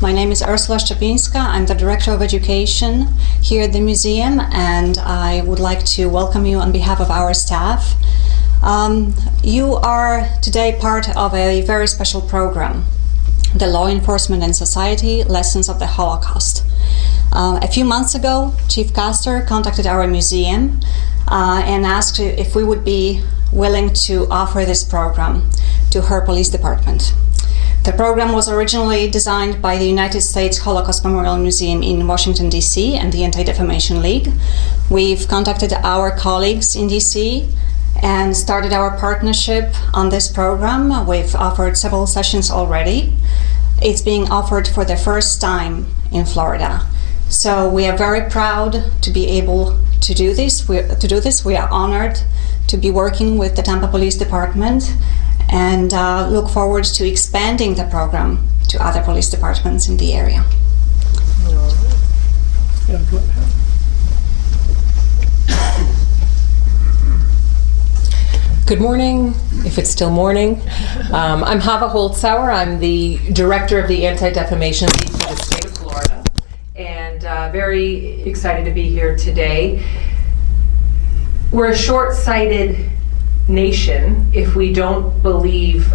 My name is Ursula Szczepińska. I'm the Director of Education here at the museum, and I would like to welcome you on behalf of our staff. You are today part of a very special program, the Law Enforcement and Society Lessons of the Holocaust. A few months ago, Chief Castor contacted our museum and asked if we would be willing to offer this program to her police department. The program was originally designed by the United States Holocaust Memorial Museum in Washington, D.C. and the Anti-Defamation League. We've contacted our colleagues in D.C. and started our partnership on this program. We've offered several sessions already. It's being offered for the first time in Florida. So we are very proud to be able to do this. We are honored to be working with the Tampa Police Department and look forward to expanding the program to other police departments in the area. Good morning, if it's still morning. I'm Hava Holtzauer. I'm the Director of the Anti-Defamation League for the state of Florida, and very excited to be here today. We're a short-sighted nation if we don't believe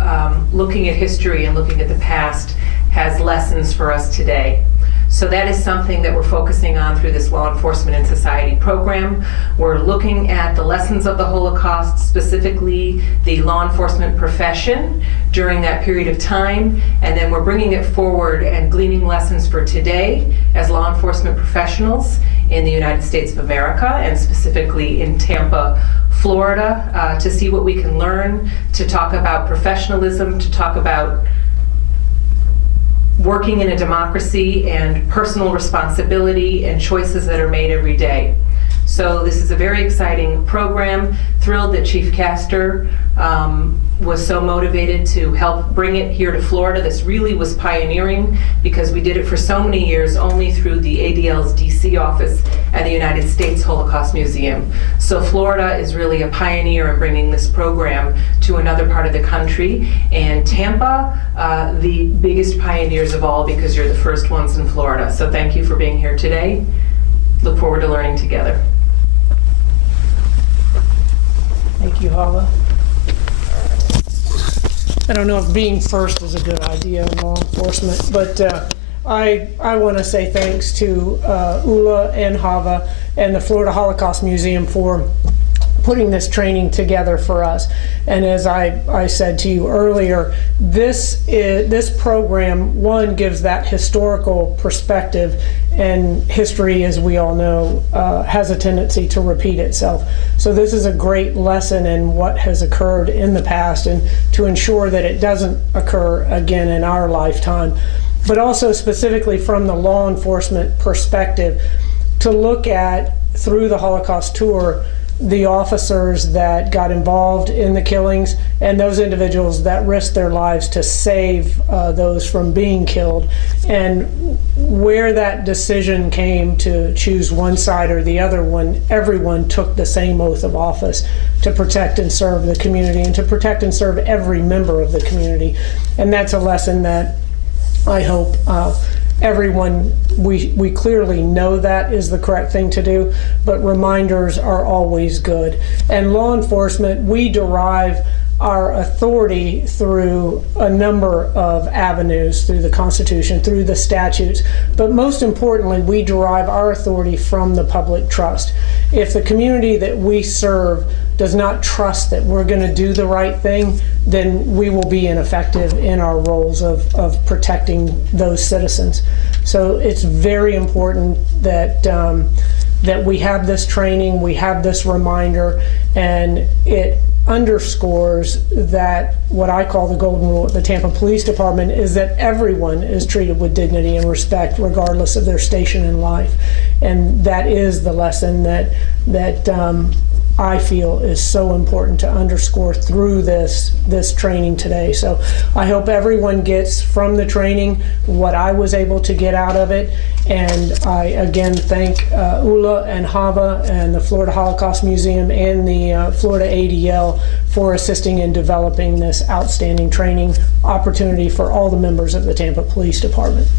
looking at history and looking at the past has lessons for us today. So that is something that we're focusing on through this Law Enforcement and Society program. We're looking at the lessons of the Holocaust, specifically the law enforcement profession during that period of time, and then we're bringing it forward and gleaning lessons for today as law enforcement professionals in the United States of America, and specifically in Tampa, Florida, to see what we can learn, to talk about professionalism, to talk about working in a democracy and personal responsibility and choices that are made every day. So this is a very exciting program. Thrilled that Chief Castor was so motivated to help bring it here to Florida. This really was pioneering because we did it for so many years only through the ADL's DC office at the United States Holocaust Museum. So Florida is really a pioneer in bringing this program to another part of the country, and Tampa, the biggest pioneers of all, because you're the first ones in Florida. So thank you for being here today. Look forward to learning together. Thank you, Hava. I don't know if being first is a good idea in law enforcement, but I want to say thanks to Ula and Hava and the Florida Holocaust Museum for putting this training together for us. And as I said to you earlier, this program, one, gives that historical perspective, and history, as we all know, has a tendency to repeat itself. So this is a great lesson in what has occurred in the past and to ensure that it doesn't occur again in our lifetime. But also specifically from the law enforcement perspective, to look at, through the Holocaust tour, the officers that got involved in the killings and those individuals that risked their lives to save those from being killed, and where that decision came to choose one side or the other when everyone took the same oath of office to protect and serve the community and to protect and serve every member of the community. And that's a lesson that I hope everyone, we clearly know that is the correct thing to do, but reminders are always good. And law enforcement, we derive our authority through a number of avenues, through the Constitution, through the statutes, but most importantly, we derive our authority from the public trust. If the community that we serve does not trust that we're going to do the right thing, then we will be ineffective in our roles of protecting those citizens. So it's very important that that we have this training, we have this reminder, and it underscores that what I call the golden rule at the Tampa Police Department is that everyone is treated with dignity and respect regardless of their station in life. And that is the lesson that I feel is so important to underscore through this training today. So I hope everyone gets from the training what I was able to get out of it. And I again thank Ula and Hava and the Florida Holocaust Museum and the Florida ADL for for assisting in developing this outstanding training opportunity for all the members of the Tampa Police Department.